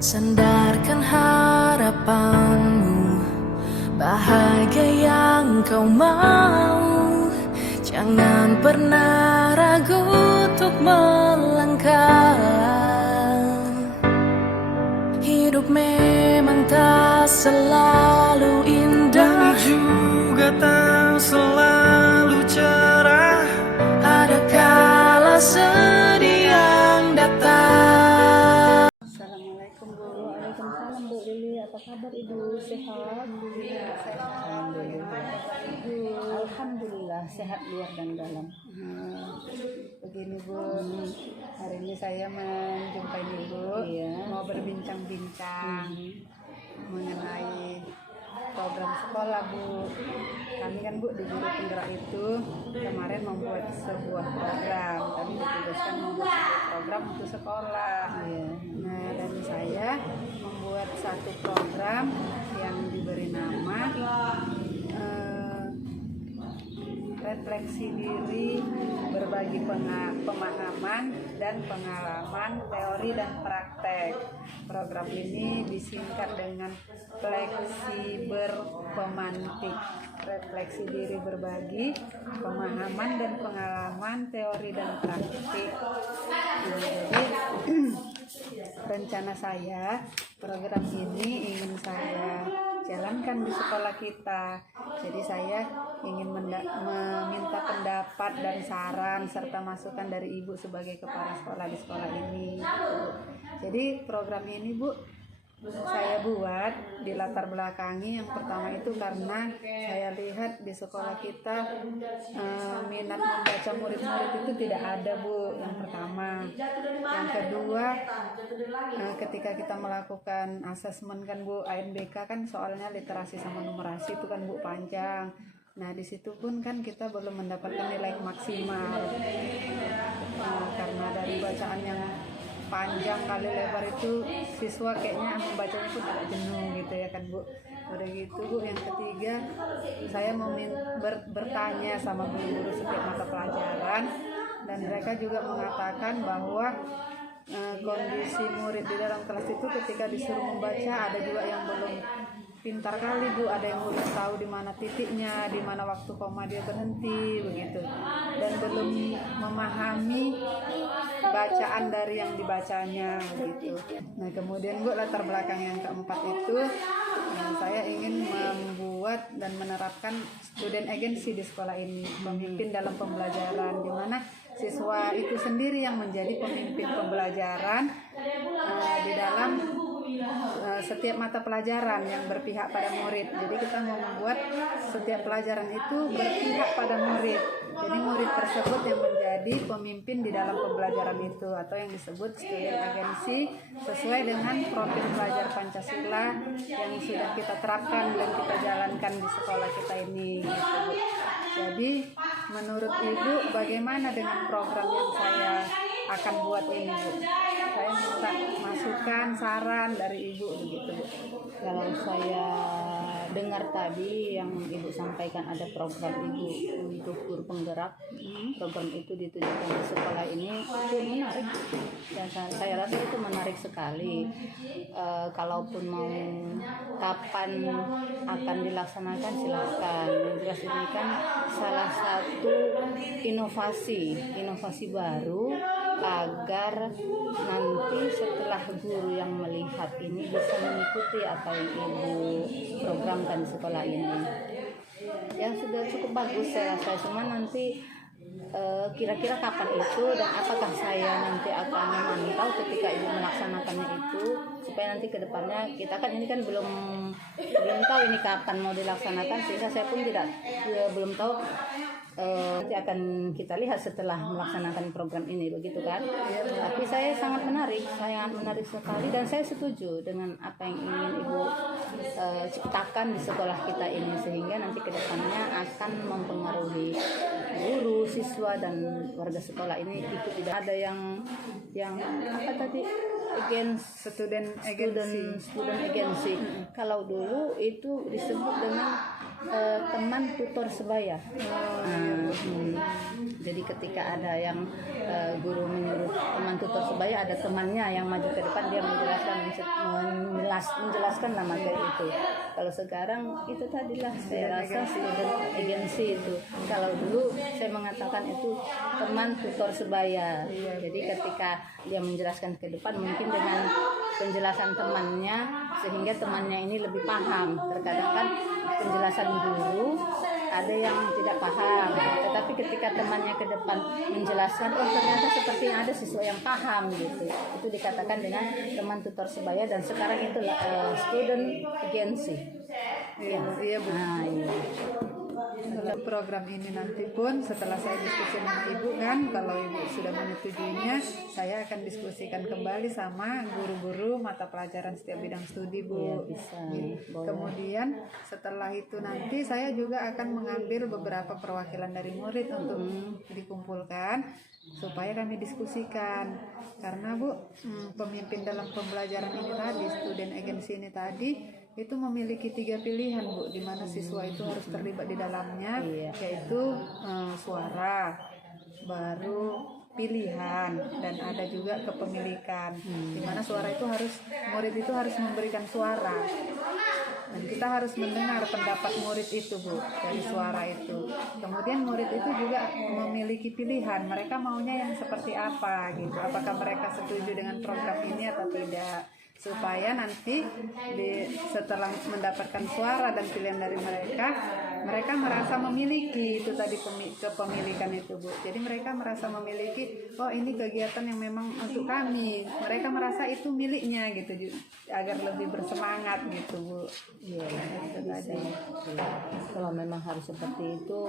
Sandarkan harapanmu, bahagia yang kau mau. Jangan pernah ragu untuk melangkah. Hidup memang tak selalu indah, juga tak selalu cerah. ada kala sedih yang datang. Assalamualaikum Bu. Waalaikumsalam Bu Lili. Apa kabar Ibu? Sehat? Alhamdulillah sehat luar dan dalam. Begini Bu, hari ini saya menjumpai Ibu, mau berbincang-bincang mengenai program sekolah Bu. Kami kan Bu di Guru Penggerak itu kemarin membuat sebuah program. Kami ditugaskan membuat sebuah program untuk sekolah. Nah, dan saya membuat satu program yang diberi nama refleksi diri, berbagi pemahaman dan pengalaman teori dan praktek. Program ini disingkat dengan Fleksiberpemantik. Refleksi diri, berbagi pemahaman dan pengalaman teori dan praktik. Jadi rencana saya, program ini ingin saya jalankan di sekolah kita. Jadi saya ingin meminta pendapat dan saran serta masukan dari Ibu sebagai kepala sekolah di sekolah ini. Jadi program ini Bu, saya buat di latar belakangi yang pertama itu karena saya lihat di sekolah kita minat membaca murid-murid itu tidak ada Bu, yang pertama. Yang kedua, ketika kita melakukan asesmen kan Bu, ANBK kan soalnya literasi sama numerasi itu kan Bu panjang. Nah di situ pun kan kita belum mendapatkan nilai maksimal karena dari bacaan yang panjang kali lebar itu siswa kayaknya membacanya pun agak jenuh gitu ya kan Bu. Udah gitu Bu, yang ketiga saya mau bertanya sama guru-guru setiap mata pelajaran dan mereka juga mengatakan bahwa kondisi murid di dalam kelas itu ketika disuruh membaca ada juga yang belum pintar kali Bu, ada yang belum tahu di mana titiknya, di mana waktu koma dia berhenti begitu, dan belum memahami bacaan dari yang dibacanya gitu. Nah kemudian Bu, latar belakang yang keempat itu saya ingin membuat dan menerapkan student agency di sekolah ini, pemimpin dalam pembelajaran, di mana siswa itu sendiri yang menjadi pemimpin pembelajaran di dalam setiap mata pelajaran yang berpihak pada murid. Jadi kita mau membuat setiap pelajaran itu berpihak pada murid. Jadi murid tersebut yang menjadi pemimpin di dalam pembelajaran itu, atau yang disebut student agency, sesuai dengan profil pelajar Pancasila yang sudah kita terapkan dan kita jalankan di sekolah kita ini gitu Bu. Jadi menurut Ibu bagaimana dengan program yang saya akan buat ini Bu? Saya minta masukan, saran dari Ibu begitu Bu. Kalau saya dengar tadi yang Ibu sampaikan ada program Ibu untuk guru penggerak, program itu ditujukan di sekolah ini, itu menarik dan saya rasa itu menarik sekali. Kalaupun mau kapan akan dilaksanakan silakan. Yang jelas ini kan salah satu inovasi baru agar nanti setelah guru yang melihat ini bisa mengikuti apa yang Ibu programkan di sekolah ini. Ya sudah cukup bagus saya rasa, cuma nanti kira-kira kapan itu dan apakah saya nanti akan memantau ketika Ibu melaksanakannya itu, supaya nanti ke depannya kita kan ini kan belum tahu ini kapan mau dilaksanakan, sehingga saya pun belum tahu. Nanti akan kita lihat setelah melaksanakan program ini begitu kan. Tapi saya sangat menarik sekali dan saya setuju dengan apa yang ingin Ibu ciptakan di sekolah kita ini, sehingga nanti kedepannya akan mempengaruhi guru, siswa dan warga sekolah ini. Itu tidak ada yang apa tadi student agency. student agency. Kalau dulu itu disebut dengan teman tutor sebaya. Jadi ketika ada yang guru menyuruh teman tutor sebaya, ada temannya yang maju ke depan, dia menjelaskan lah materi itu. Kalau sekarang itu tadilah saya rasa student agency itu. Kalau dulu saya mengatakan itu teman tutor sebaya. Jadi ketika dia menjelaskan ke depan, mungkin dengan penjelasan temannya sehingga temannya ini lebih paham. Terkadang kan penjelasan guru ada yang tidak paham, tetapi ketika temannya ke depan menjelaskan, oh ternyata seperti ada siswa yang paham gitu. Itu dikatakan dengan teman tutor sebaya, dan sekarang itu student agency. Iya Bu. Nah, iya. Dalam program ini nanti pun setelah saya diskusi dengan Ibu kan, kalau Ibu sudah menyetujuinya, saya akan diskusikan kembali sama guru-guru mata pelajaran setiap bidang studi Bu. Iya, bisa. Boleh. Kemudian setelah itu nanti saya juga akan mengambil beberapa perwakilan dari murid untuk dikumpulkan supaya kami diskusikan. Karena Bu, pemimpin dalam pembelajaran ini tadi, student agency ini tadi, itu memiliki 3 pilihan Bu, di mana siswa itu harus terlibat di dalamnya, yaitu suara, baru pilihan, dan ada juga kepemilikan, di mana suara itu murid itu harus memberikan suara, dan kita harus mendengar pendapat murid itu Bu, dari suara itu. Kemudian murid itu juga memiliki pilihan, mereka maunya yang seperti apa gitu, apakah mereka setuju dengan program ini atau tidak, supaya nanti setelah mendapatkan suara dan pilihan dari mereka merasa memiliki itu tadi kepemilikan itu Bu. Jadi mereka merasa memiliki, oh ini kegiatan yang memang untuk kami. Mereka merasa itu miliknya gitu, agar lebih bersemangat gitu Bu. Iya, itu tadi. Kalau memang harus seperti itu,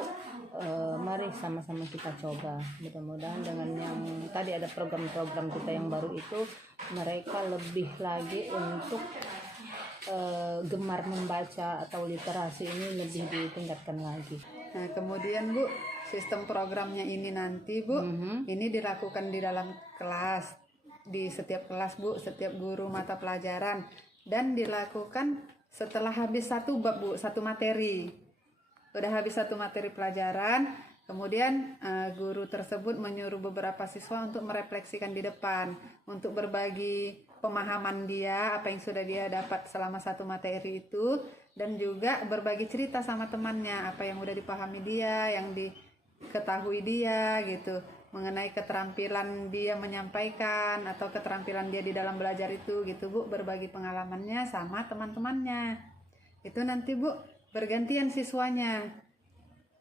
mari sama-sama kita coba. Mudah-mudahan dengan yang tadi ada program-program kita yang baru itu, mereka lebih lagi untuk gemar membaca atau literasi ini lebih ditingkatkan lagi. Nah kemudian Bu, sistem programnya ini nanti Bu, ini dilakukan di dalam kelas, di setiap kelas Bu, setiap guru mata pelajaran, dan dilakukan setelah habis satu bab Bu, satu materi. Udah habis satu materi pelajaran, kemudian guru tersebut menyuruh beberapa siswa untuk merefleksikan di depan, untuk berbagi pemahaman dia, apa yang sudah dia dapat selama satu materi itu, dan juga berbagi cerita sama temannya, apa yang udah dipahami dia, yang diketahui dia gitu, mengenai keterampilan dia menyampaikan atau keterampilan dia di dalam belajar itu gitu Bu, berbagi pengalamannya sama teman-temannya. Itu nanti Bu, bergantian siswanya,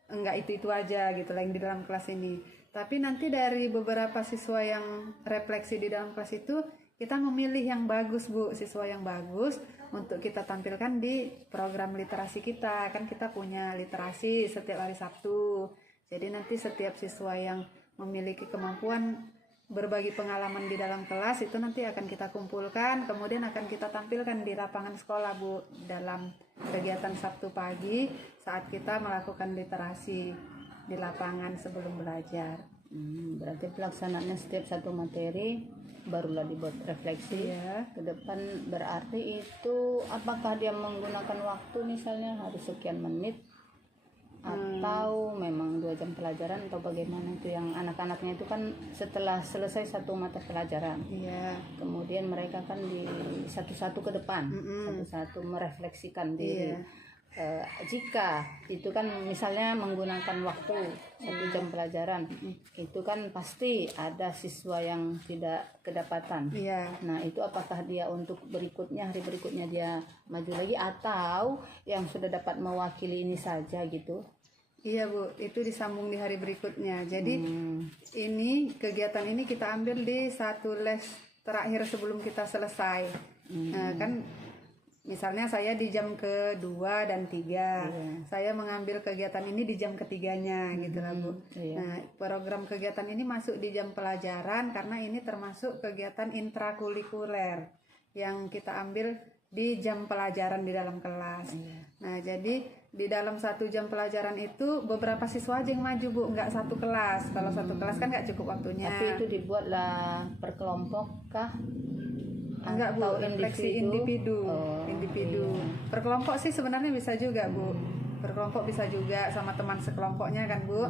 enggak itu aja gitu lah yang di dalam kelas ini, tapi nanti dari beberapa siswa yang refleksi di dalam kelas itu, kita memilih yang bagus Bu, siswa yang bagus untuk kita tampilkan di program literasi kita. Kan kita punya literasi setiap hari Sabtu, jadi nanti setiap siswa yang memiliki kemampuan berbagi pengalaman di dalam kelas itu nanti akan kita kumpulkan, kemudian akan kita tampilkan di lapangan sekolah Bu, dalam kegiatan Sabtu pagi saat kita melakukan literasi di lapangan sebelum belajar. Berarti pelaksanaannya setiap satu materi barulah dibuat refleksi ke depan. Berarti itu apakah dia menggunakan waktu misalnya harus sekian menit atau memang 2 jam pelajaran atau bagaimana? Itu yang anak-anaknya itu kan setelah selesai satu mata pelajaran, kemudian mereka kan di satu-satu ke depan, satu-satu merefleksikan diri. Jika itu kan misalnya menggunakan waktu 1 jam pelajaran, itu kan pasti ada siswa yang tidak kedapatan. Nah itu apakah dia untuk berikutnya, hari berikutnya dia maju lagi, atau yang sudah dapat mewakili ini saja gitu? Iya Bu, itu disambung di hari berikutnya. Jadi ini kegiatan ini kita ambil di satu les terakhir sebelum kita selesai. Nah, kan misalnya saya di jam kedua dan 3, saya mengambil kegiatan ini di jam ketiganya gitu lah Bu. Nah program kegiatan ini masuk di jam pelajaran karena ini termasuk kegiatan intrakurikuler yang kita ambil di jam pelajaran di dalam kelas. Nah jadi di dalam 1 jam pelajaran itu beberapa siswa aja yang maju Bu, nggak satu kelas. Kalau satu kelas kan nggak cukup waktunya. Tapi itu dibuatlah per kelompok kah? Enggak Bu, Atau refleksi individu? individu. Iya. Per kelompok sih sebenarnya bisa juga Bu. Per kelompok bisa juga sama teman sekelompoknya kan Bu.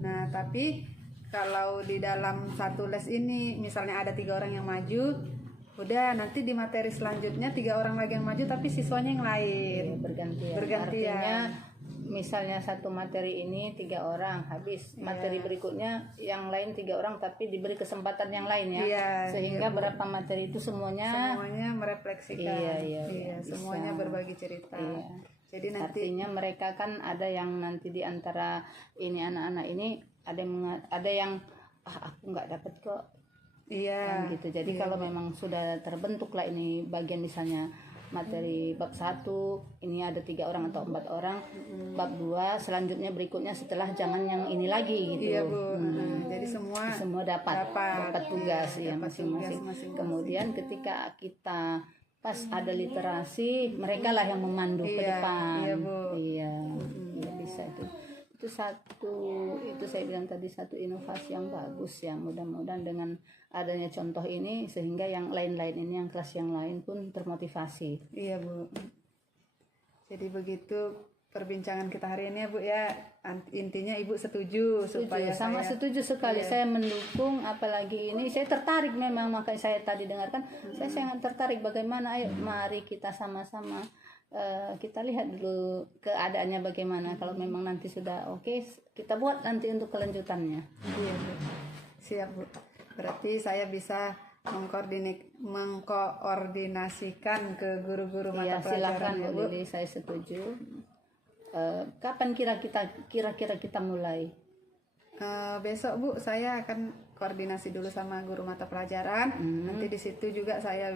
Nah tapi kalau di dalam satu les ini misalnya ada 3 orang yang maju, udah nanti di materi selanjutnya 3 orang lagi yang maju tapi siswanya yang lain. Bergantian. Artinya misalnya satu materi ini 3 orang habis, materi berikutnya yang lain 3 orang tapi diberi kesempatan yang lain ya. Iya, Sehingga iya, Bu. berapa materi itu semuanya merefleksikan. Iya, semuanya bisa. berbagi cerita. Iya. Jadi nanti Artinya mereka kan ada yang nanti di antara ini anak-anak ini ada yang aku nggak dapat kok iya kan gitu. Jadi kalau memang sudah terbentuk lah ini bagian misalnya materi bab 1 ini ada 3 orang atau 4 orang, bab 2 selanjutnya berikutnya setelah jangan yang ini lagi gitu. Iya Bu. Jadi semua dapat tugas ya dapat masing-masing. tugas masing-masing. Kemudian ketika kita pas ada literasi, mereka lah yang memandu ke Iya, depan. iya, Bu. Iya, iya, bisa itu. Itu saya bilang tadi satu inovasi yang bagus ya. Mudah-mudahan dengan adanya contoh ini sehingga yang lain-lain ini, yang kelas yang lain pun termotivasi. Iya Bu. Jadi begitu perbincangan kita hari ini ya Bu ya. Intinya Ibu setuju supaya Sama saya setuju sekali. Saya mendukung, apalagi ini saya tertarik memang, makanya saya tadi dengarkan saya sangat tertarik bagaimana. Ayo mari kita sama-sama kita lihat dulu keadaannya bagaimana. Kalau memang nanti sudah oke, kita buat nanti untuk kelanjutannya. Iya Bu. Siap Bu. Berarti saya bisa mengkoordinasikan ke guru-guru mata Iya, silakan pelajaran ya Bu Bu. Lili, saya setuju. Kapan kira-kira kita mulai? Besok Bu saya akan koordinasi dulu sama guru mata pelajaran. Nanti di situ juga saya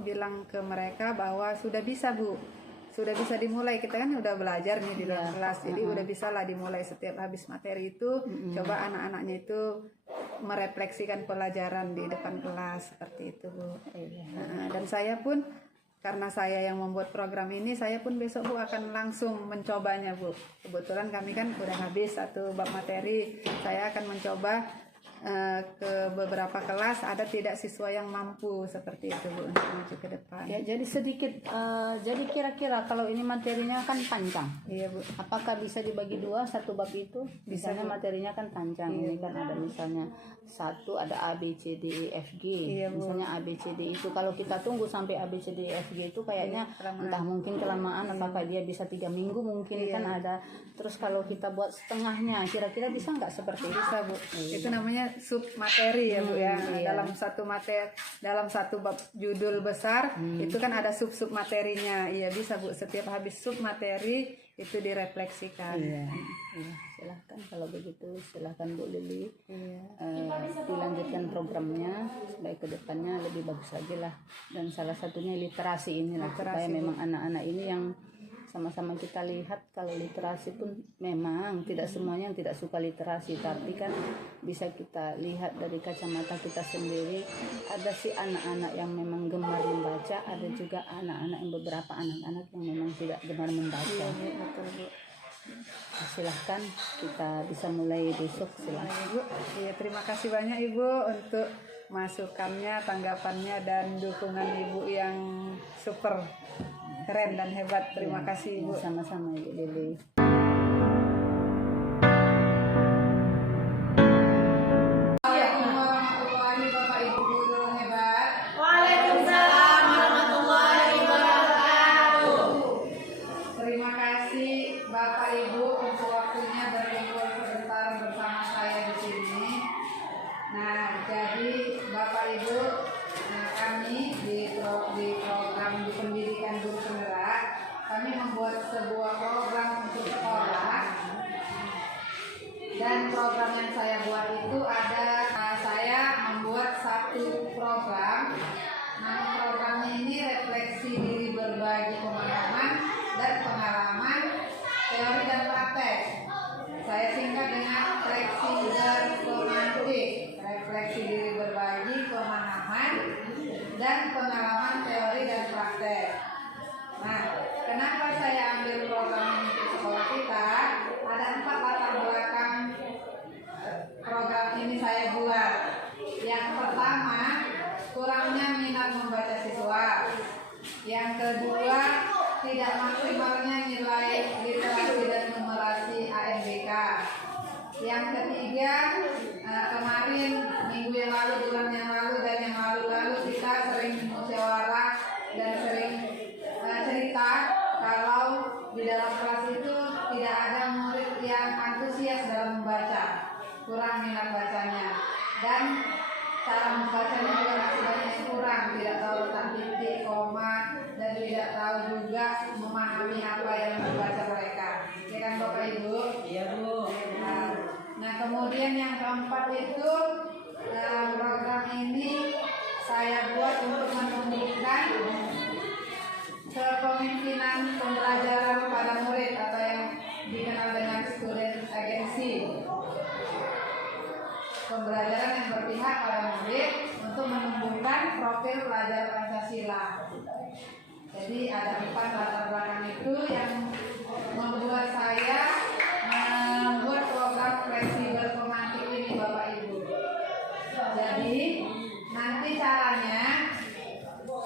bilang ke mereka bahwa sudah bisa Bu, sudah bisa dimulai. Kita kan udah belajar nih di dalam kelas, jadi udah bisa lah dimulai setiap habis materi itu. Coba anak-anaknya itu merefleksikan pelajaran di depan kelas seperti itu Bu. Dan saya pun karena saya yang membuat program ini, saya pun besok Bu akan langsung mencobanya Bu. Kebetulan kami kan udah habis satu bab materi, saya akan mencoba ke beberapa kelas ada tidak siswa yang mampu seperti itu Bu untuk maju ke depan. Ya, jadi sedikit jadi kira-kira kalau ini materinya kan panjang. Iya Bu. Apakah bisa dibagi 2 satu bab itu? Misalnya materinya kan panjang, ini kan ada misalnya 1 ada A B C D E F G. Iya, Bu. Misalnya A B C D itu kalau kita tunggu sampai A B C D E F G itu kayaknya entah mungkin kelamaan, apakah dia bisa 3 minggu mungkin kan ada. Terus kalau kita buat setengahnya, kira-kira bisa nggak seperti itu? Bisa Bu. Itu namanya sub materi ya Bu ya. Dalam satu materi, dalam satu bab judul besar itu kan ada sub materinya. Iya bisa Bu. Setiap habis sub materi itu direfleksikan. Iya. Silahkan kalau begitu, silahkan Bu Lili. Dilanjutkan programnya supaya kedepannya lebih bagus lagi lah. Dan salah satunya literasi inilah, supaya memang anak-anak ini yang sama-sama kita lihat kalau literasi pun memang tidak semuanya yang tidak suka literasi, tapi kan bisa kita lihat dari kacamata kita sendiri. Ada sih anak-anak yang memang gemar membaca, ada juga anak-anak yang beberapa anak-anak yang memang tidak gemar membaca. Betul Bu. Silahkan kita bisa mulai besok, silahkan. Ibu, iya terima kasih banyak Ibu untuk masukannya, tanggapannya dan dukungan Ibu yang super keren dan hebat. Terima kasih Ibu. Sama-sama Ibu Lili. Assalamualaikum warahmatullahi Bapak Ibu guru hebat. Waalaikumsalam warahmatullahi wabarakatuh. Terima kasih Bapak Ibu untuk waktunya berkumpul sebentar bersama saya di sini. Nah, jadi Bapak Ibu, kami di program di pendidikan guru penggerak, kami membuat sebuah program untuk sekolah. Dan program yang saya buat itu ada, saya membuat satu program. Nama programnya ini refleksi diri berbagi pemahaman dan pengalaman, teori dan praktek. Saya singkat dengan Flexible Semantik. Refleksi diri berbagi pemahaman dan pengalaman, teori dan praktek. Nah, kenapa saya ambil program ini untuk sekolah kita? Ada 4 latar belakang Yang kedua, tidak maksimalnya nilai literasi dan numerasi ANBK. Yang ketiga, kemarin minggu yang lalu, bulan yang lalu, dan yang lalu-lalu kita sering musyawarah dan sering cerita kalau di dalam kelas itu tidak ada murid yang antusias dalam membaca, kurang minat bacanya, dan cara membacanya juga masih banyak yang kurang, tidak tahu letak titik, koma, dan tidak tahu juga memahami apa yang membaca mereka. Ya kan Bapak Ibu? Iya Bu. Nah kemudian yang keempat itu program ini saya buat untuk menumbuhkan kepemimpinan pembelajaran pada murid atau yang dikenal dengan student agency. Pembelajaran yang berpihak pada murid untuk menumbuhkan profil pelajar Pancasila. Jadi ada 4 latar belakang itu yang membuat saya membuat program fleksibel pemantik ini Bapak Ibu. Jadi nanti caranya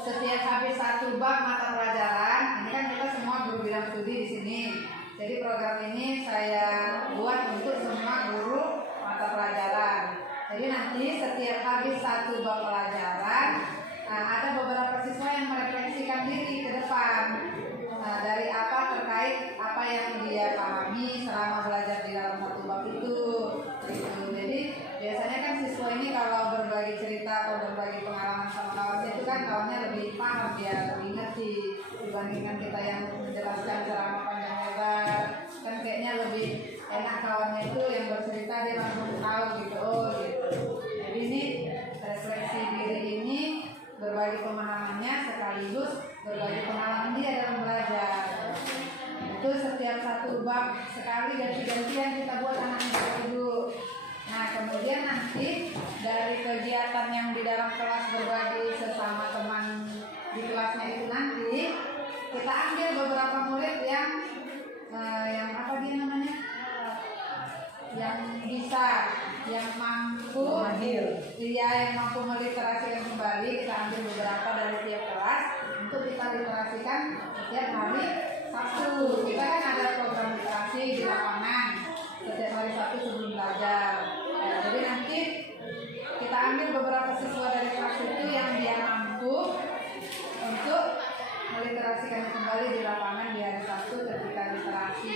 setiap habis 1 bab mata pelajaran, ini kan kita semua guru bidang studi di sini. Jadi program ini saya buat untuk semua guru mata pelajaran. Jadi nanti setiap habis 1 bab pelajaran, ada beberapa siswa yang merefleksikan diri ke depan dari apa terkait apa yang dia pahami selama belajar di dalam 1 bab itu. Gitu. Jadi biasanya kan siswa ini kalau berbagi cerita atau berbagi pengalaman sama kawannya itu kan kawannya lebih paham, dia lebih ngerti dibandingkan kita yang menjelaskan ceramah panjang lebar. Kan kayaknya lebih enak kawannya itu yang bercerita dia langsung tahu gitu. Oh gitu. Jadi ini refleksi diri ini berbagi pemahamannya sekaligus berbagi pengalaman dia dalam belajar. Itu setiap 1 bab sekali ganti-gantian kita buat anak-anak dulu. Nah kemudian nanti dari kegiatan yang di dalam kelas berbagi sesama teman di kelasnya itu nanti kita ambil beberapa murid yang apa dia namanya, yang bisa, yang mampu, iya yang mampu meliterasikan kembali. Kita ambil beberapa dari tiap kelas untuk kita literasikan setiap hari Sabtu. Kita kan ada program literasi di lapangan setiap hari Sabtu sebelum belajar. Jadi nanti kita ambil beberapa siswa dari kelas itu yang dia mampu untuk meliterasikan kembali di lapangan di hari Sabtu ketika literasi.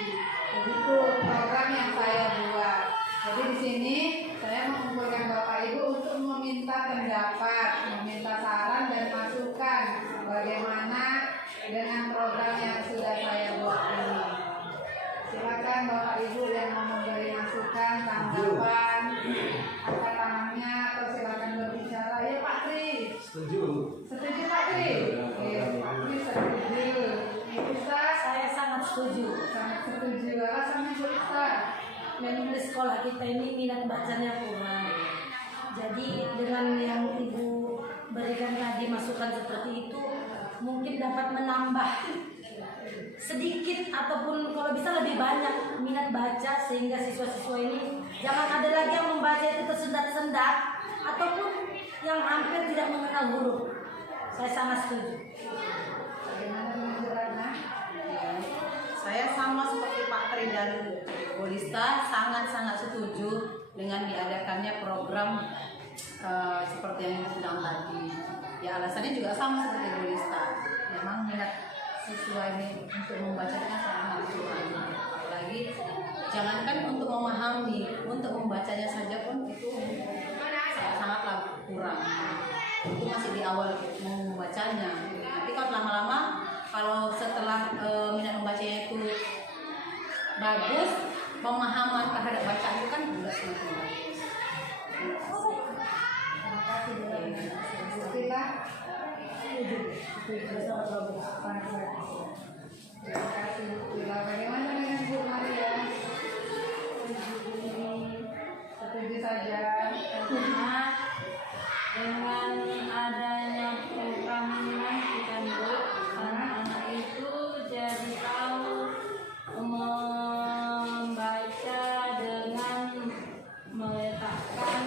Begitu program yang saya buat. Jadi di sini saya mengumpulkan Bapak Ibu untuk meminta pendapat, meminta saran dan masukan bagaimana dengan program yang sudah saya buat ini. Silakan Bapak Ibu yang mau memberi masukan, tanggapan, angkat tangannya atau silakan berbicara. Ya Pak Tri. Setuju. Setuju Pak Tri? Iya Pak Tri setuju. Ustaz, Saya sangat setuju. sangat setuju. Alasannya Bu Ustaz. Memang di sekolah kita ini minat bacanya kurang. Jadi dengan yang Ibu berikan tadi masukan seperti itu mungkin dapat menambah sedikit ataupun kalau bisa lebih banyak minat baca sehingga siswa-siswa ini jangan ada lagi yang membaca itu tersendat-sendat ataupun yang hampir tidak mengenal huruf. Saya sangat setuju. Bagaimana dengan Jurana? Saya sama seperti Pak Tri dan Polista sangat-sangat setuju dengan diadakannya program seperti yang Ibu bilang tadi. Ya alasannya juga sama seperti Polista. Memang minat siswa ini untuk membacanya sangat kurang. Apalagi jangankan untuk memahami, untuk membacanya saja pun itu sangatlah kurang. Itu masih di awal membacanya. Nanti kalau lama-lama kalau setelah minat membacanya itu bagus, pemahaman terhadap bacaan itu kan juga semakin bagus. Terima kasih Bu Sila. Terima kasih Bu Sila. Bagaimana dengan Bu Maria? Setuju saja. Karena dengan adanya program ini kan Bu, anak-anak itu jadi tahu membaca dengan meletakkan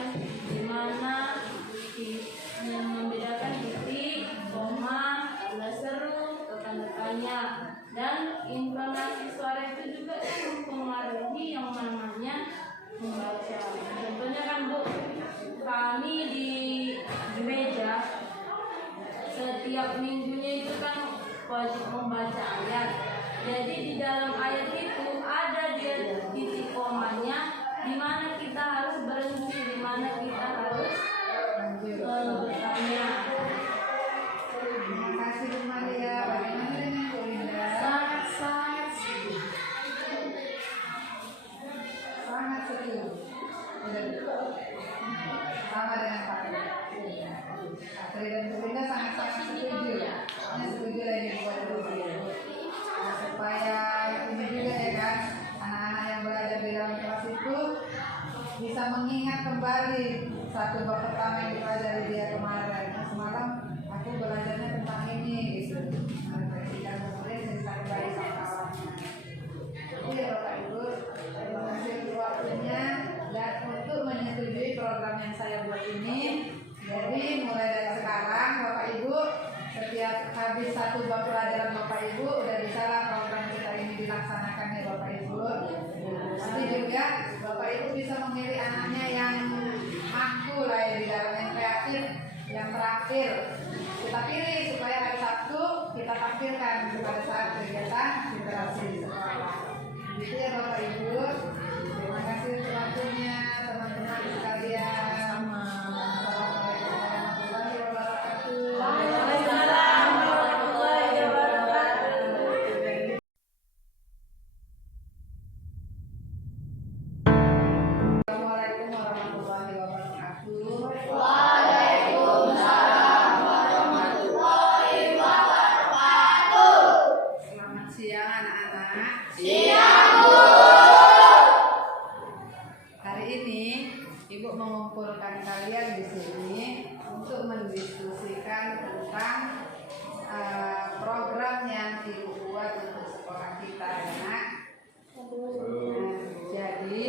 di mana yang membedakan titik, koma, tanda seru, membaca. Contohnya kan Bu, kami di gereja setiap minggunya itu kan wajib membaca ayat. Jadi di dalam ayat itu ada dia titik komanya di mana kita harus berhenti, di mana kita harus bertanya. Terima kasih Bu Maria. Bagaimana dengan Bu Linda? Sangat setuju. Sangat setuju. Sama dengan Pak. Tri dan Bu Linda sangat-sangat setuju. Ini setuju lagi buat Bu Linda. Supaya ini juga ya kan, anak-anak yang belajar di dalam kelas itu bisa mengingat kembali satu bab pertama yang dipelajari dia kemarin. Nah, semalam aku belajarnya tentang ini gitu. Refleksikan kemudian cerita kembali sama kawannya. Jadi ya Bapak Ibu, terima kasih untuk waktunya dan untuk menyetujui program yang saya buat ini. Jadi mulai dari sekarang Bapak Ibu, setiap habis satu bab pelajaran Bapak Ibu udah bisa lah program kita ini dilaksanakan ya Bapak Ibu. Nanti juga Bapak Ibu bisa memilih anaknya yang mampu lah ya di dalam yang kreatif, yang terakhir kita pilih supaya hari Sabtu kita tampilkan pada saat kegiatan literasi sekolah. Gitu ya Bapak Ibu. Terima kasih untuk waktunya teman-teman sekalian. Assalamualaikum warahmatullahi wabarakatuh. Waalaikumsalam warahmatullahi wabarakatuh. Assalamualaikum warahmatullahi wabarakatuh. Selamat siang anak-anak. Hari ini Ibu mengumpulkan kalian di sini untuk mendiskusikan tentang program yang Ibu buat untuk sekolah kita ya nak. Jadi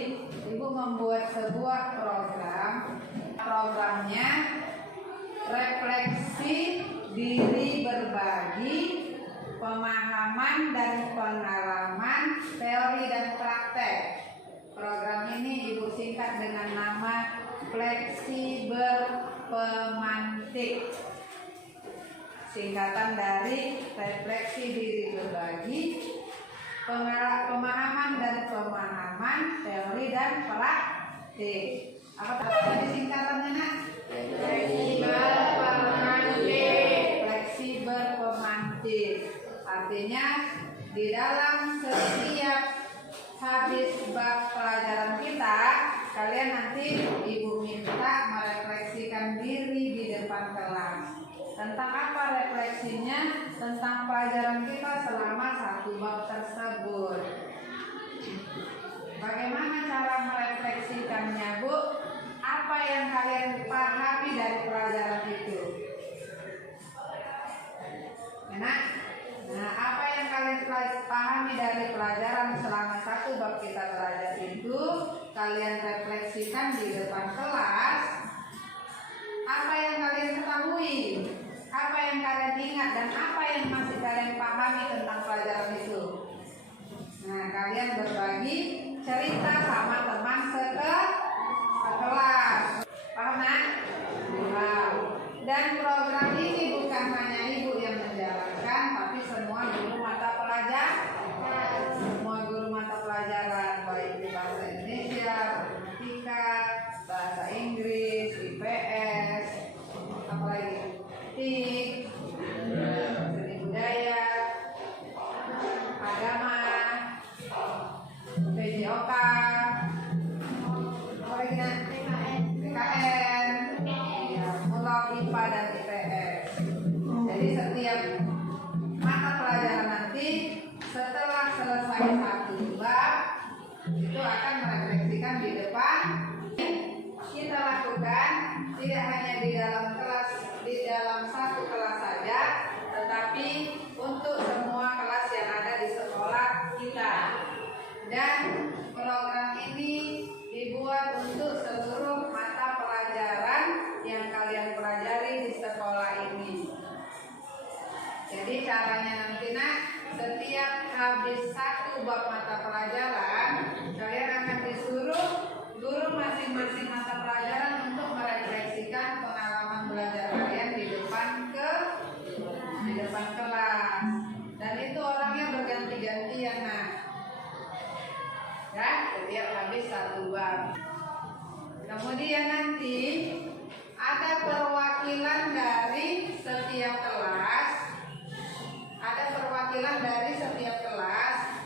Ibu membuat sebuah programnya refleksi diri berbagi, pemahaman dan pengalaman, teori dan praktek. Program ini Ibu singkat dengan nama Fleksibel Pemantik. Singkatan dari refleksi diri berbagi, pemahaman dan pemahaman, teori dan praktik. Apa tadi singkatannya nak? Fleksibel pemantik. Fleksibel pemantik. Artinya di dalam setiap habis bab pelajaran kita, kalian nanti Ibu minta merefleksikan diri di depan kelas. Tentang apa refleksinya? Tentang pelajaran kita selama satu bab tersebut. Bagaimana cara merefleksikannya, Bu? Apa yang kalian pahami dari pelajaran itu? Enak? Nah, apa yang kalian pahami dari pelajaran selama satu bab kita belajar itu, kalian refleksikan di depan kelas. Apa yang kalian ketahui? Apa yang kalian ingat dan apa yang masih kalian pahami tentang pelajaran itu? Nah, kalian berbagi cerita sama teman sekelas. Paham nak? Wow. Dan program ini bukan hanya Ibu yang menjalankan, tapi semua guru mata pelajaran. Semua guru mata pelajaran, baik di bahasa Indonesia, matematika, bahasa Inggris, IPS, apalagi TIK, seni budaya, agama, PJOK, apalagi nak? PKN, ya, mulai IPA dan IPS. Jadi setiap mata pelajaran nanti setelah selesai satu bab itu akan merefleksikan di depan. Kita lakukan tidak hanya di dalam kelas, di dalam satu kelas saja, tetapi untuk semua kelas yang ada di sekolah kita. Dan program ini dibuat untuk seluruh mata pelajaran yang kalian pelajari di sekolah ini. Jadi caranya nanti nak, setiap habis satu bab mata pelajaran, kalian akan disuruh guru masing-masing mata pelajaran untuk merefleksikan pengalaman belajar kalian di depan kelas. Dan itu orangnya berganti-ganti ya nak. Ya, setiap habis satu bab. Kemudian nanti ada perwakilan dari setiap kelas. Ada perwakilan dari setiap kelas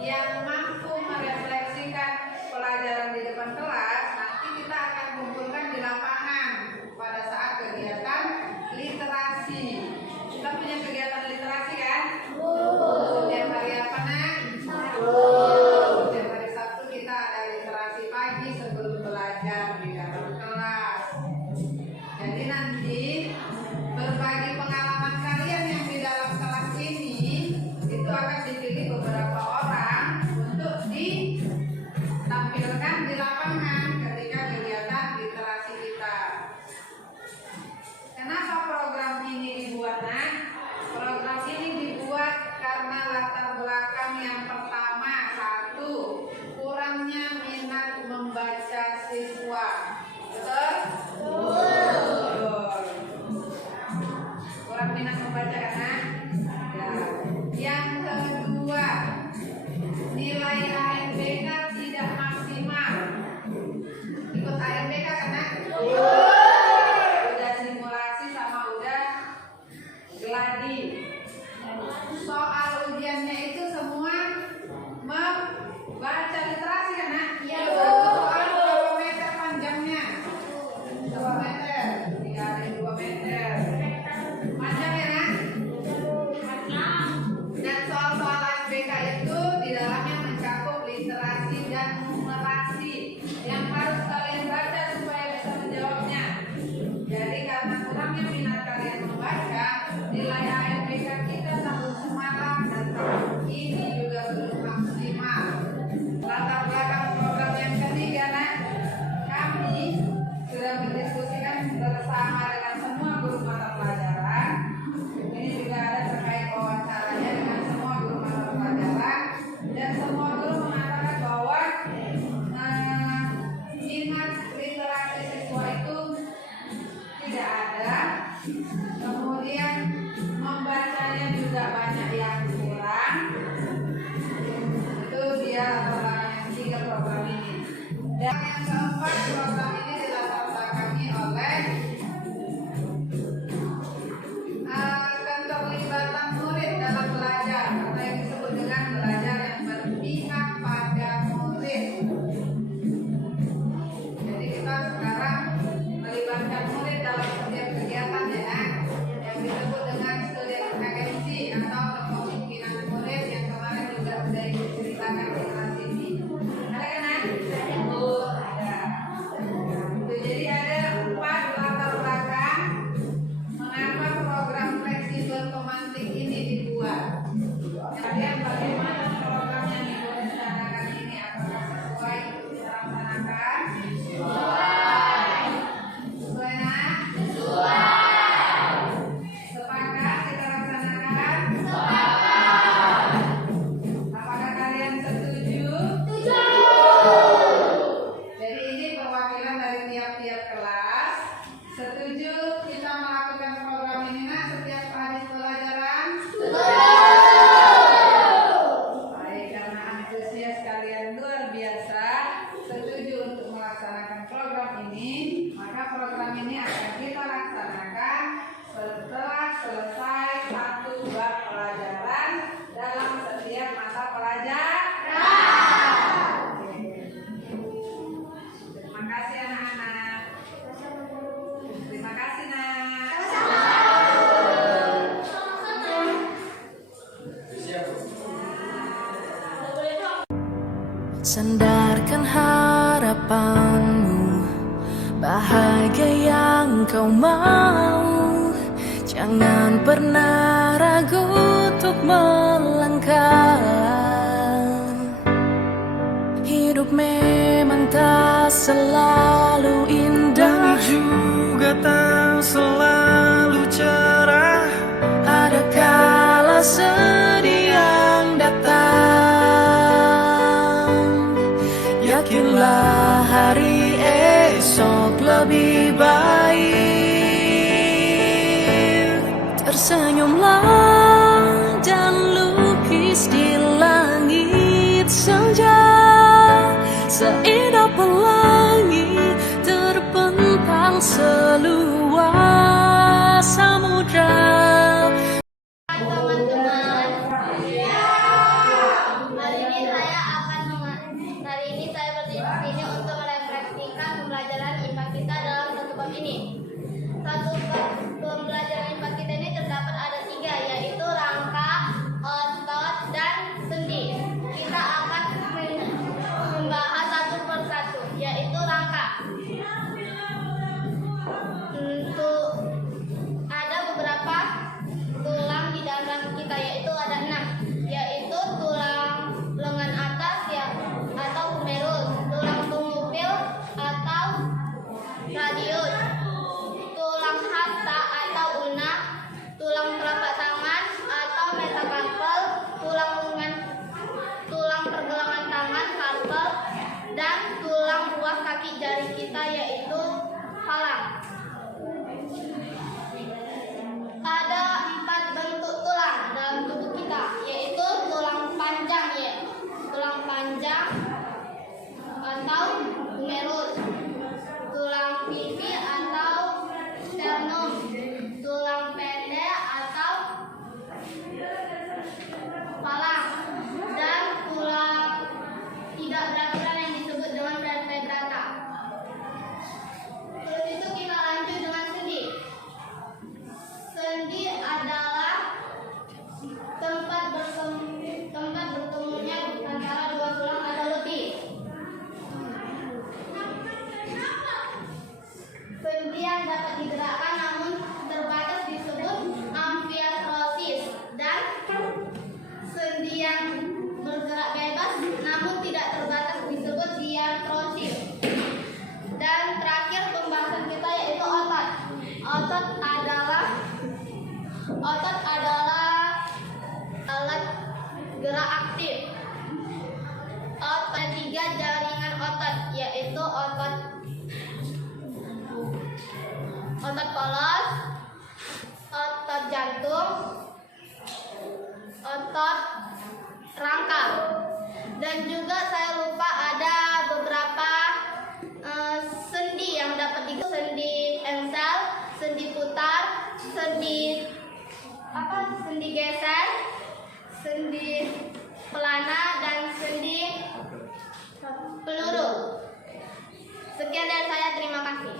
yang mampu merefleksikan pelajaran di depan kelas. Nanti kita akan kumpulkan di lapangan pada saat kegiatan literasi. Kita punya kegiatan literasi kan? Setiap hari apa nak? Setiap hari Sabtu kita ada literasi pagi sebelum belajar di dalam kelas. Jadi nanti berbagi pengalaman kalian yang di dalam kelas ini itu akan dipilih beberapa orang untuk ditampilkan di lapangan ketika kegiatan literasi kita. Kenapa program ini dibuat nak? Program ini dibuat karena latar belakang yang pertama, satu, kurangnya minat membaca siswa. Betul? Kurang minat membaca kan? Ya. Yang kedua, nilai ANBK tidak maksimal. Ikut ANBK kan? Udah simulasi sama udah geladi. Soal ujiannya itu semua membaca literasi kan? Iya. Soal berapa meter panjangnya? 2 meter. 2 meter. Panjang ya nak? Dan soal-soal ANBK itu di dalamnya mencakup literasi dan numerasi yang harus kalian baca supaya bisa menjawabnya. Jadi karena kurangnya minat kalian membaca, nilai ANBK kita tahun semalam dan tahun ini juga belum maksimal. Latar belakang program yang ketiga nak, kami sudah mendiskusikan bersama dengan semua guru mata pelajaran. Ini juga ada terkait wawancaranya dengan semua guru mata pelajaran, dan semua guru mengatakan bahwa minat literasi siswa itu tidak ada. Kemudian membacanya juga banyak yang kurang. Itu dia latar belakang yang ketiga program ini. Dan yang keempat, program ini dilatar belakangi oleh keterlibatan murid dalam belajar, atau yang disebut dengan belajar yang berpihak pada murid. Jadi kita sekarang melibatkan murid dalam setiap kegiatan ya, yang disebut dengan student agency atau kepemimpinan murid yang kemarin juga sudah diceritakan di kelas ini. Ada kan? Ada. Jadi ada 4 latar belakang mengapa program fleksibel pemantik ini dibuat. Kemudian bagaimana program yang direncanakan ini, apakah sesuai untuk dilaksanakan? Sesuai nak? Sepakat kita laksanakan? Apakah kalian setuju? Jadi ini perwakilan dari tiap-tiap kelas. Setuju kita melakukan program ini nak setiap hari pelajaran? Baik, karena antusias kalian luar biasa, setuju untuk melaksanakan program ini, maka program ini akan kita laksanakan setelah selesai 1 bab pelajaran dalam setiap mata pelajaran. Terima kasih anak-anak. Terima kasih nak. Sandarkan harapanmu, bahagia yang kau mau. Jangan pernah ragu untuk melangkah. Hidup memang tak selalu indah, juga tak selalu cerah. Ada kala sedih yang datang. Yakinlah hari lebih baik. Tersenyumlah dan lukis di langit senja, seindah pelangi terbentang seluas samudra. Hari ini saya berdiri di sini untuk merefleksikan pembelajaran IPA kita dalam satu bab ini. Satu bab pembelajaran IPA kita ini terdapat ada 3, yaitu rangka, otot, dan sendi. Kita akan membahas satu persatu, yaitu rangka. Untuk ada beberapa tulang di dalam rangka kita, yaitu ada 6, yaitu tulang lengan atas atau humerus, tulang tumupil atau radius, tulang hasta atau ulna, tulang telapak tangan atau metakarpal, tulang pergelangan tangan karpal, dan tulang ruas kaki jari kita yaitu falang. Ada 4 bentuk tulang dalam tubuh kita, yaitu tulang panjang atau humerus, tulang pipi atau sternum, tulang pendek atau falang, dan tulang tidak beraturan yang disebut dengan vertebrata. Terus itu kita lanjut dengan sendi. Sendi adalah tempat bertemunya antara 2 tulang atau lebih. Sendi yang dapat digerakkan namun terbatas disebut amfiartrosis, dan sendi yang bergerak bebas namun tidak terbatas disebut diartrosis. Dan terakhir pembahasan kita yaitu otot. Otot adalah alat gerak aktif. Otot 3 jaringan otot, yaitu otot polos, otot jantung, otot rangka. Dan juga saya lupa ada beberapa sendi yang dapat digerak, sendi engsel, sendi putar, sendi geser, sendi pelana, dan sendi peluru. Sekian dari saya, terima kasih.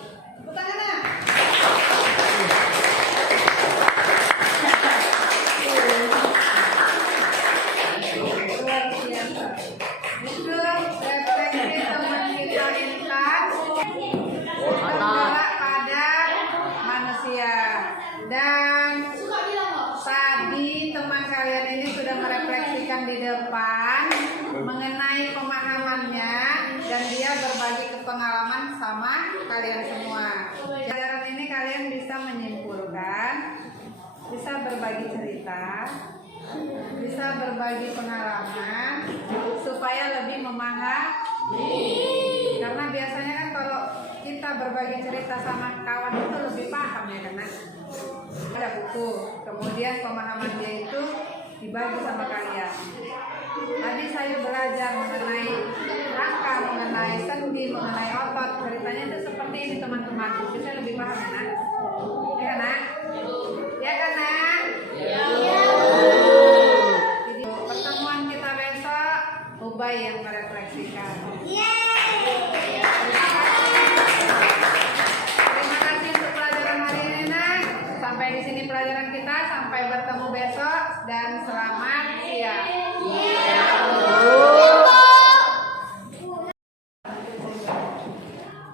Itu refleksi teman kita Intan bergerak pada manusia. Dan tadi teman kalian ini sudah merefleksikan di depan mengenai pemahamannya, dan dia berbagi pengalaman sama kalian semua. Pelajaran ini kalian bisa menyimpulkan, bisa berbagi cerita, bisa berbagi pengalaman supaya lebih memahami. Karena biasanya kan kalau kita berbagi cerita sama kawan itu lebih paham ya, karena ada buku, kemudian pemahaman dia itu dibagi sama kalian. Tadi saya belajar mengenai rangka, mengenai sendi, mengenai otot. Ceritanya itu seperti ini teman-teman. Jadi saya lebih paham ya, Nak? Ya kan, Nak? Ya kan, Nak? Ya. Jadi pertemuan kita besok, Ubay yang merefleksikan. Terima kasih untuk pelajaran hari ini, Nak. Sampai di sini pelajaran kita. Sampai bertemu besok dan selamat siang.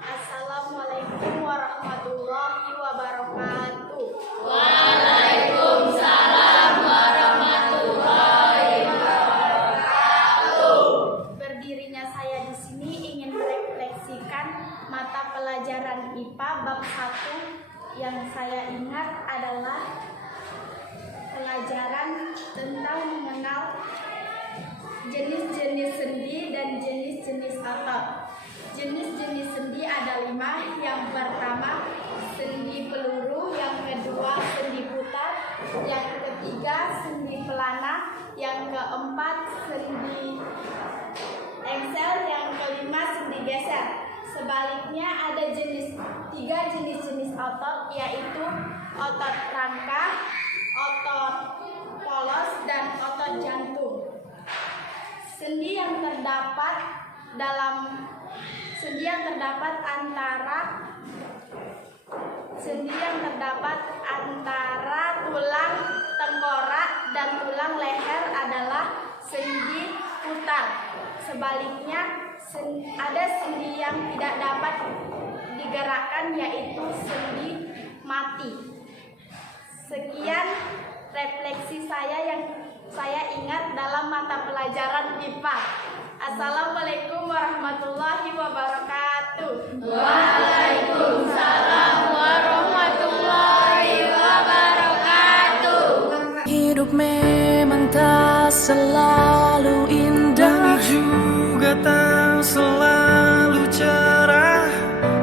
Assalamualaikum warahmatullahi wabarakatuh. Berdirinya saya di sini ingin merefleksikan mata pelajaran IPA bab 1 yang saya ingat adalah pelajaran tentang mengenal jenis-jenis sendi dan jenis-jenis otot. Jenis-jenis sendi ada 5. Yang pertama sendi peluru, yang kedua sendi putar, yang ketiga sendi pelana, yang keempat sendi engsel, yang kelima sendi geser. Sebaliknya ada 3 jenis otot, yaitu otot rangka, otot polos, dan otot jantung. Sendi yang terdapat antara tulang tengkorak dan tulang leher adalah sendi putar. Sebaliknya ada sendi yang tidak dapat digerakkan, yaitu sendi mati. Sekian refleksi saya yang saya ingat dalam mata pelajaran IPA. Assalamualaikum warahmatullahi wabarakatuh. Waalaikumsalam warahmatullahi wabarakatuh. Hidup memang tak selalu indah, juga tak selalu cerah.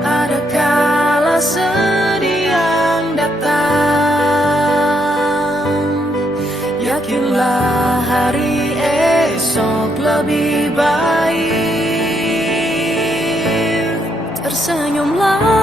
ada kala sedih yang datang. Yakinlah hari esok lebih baik. Tersenyumlah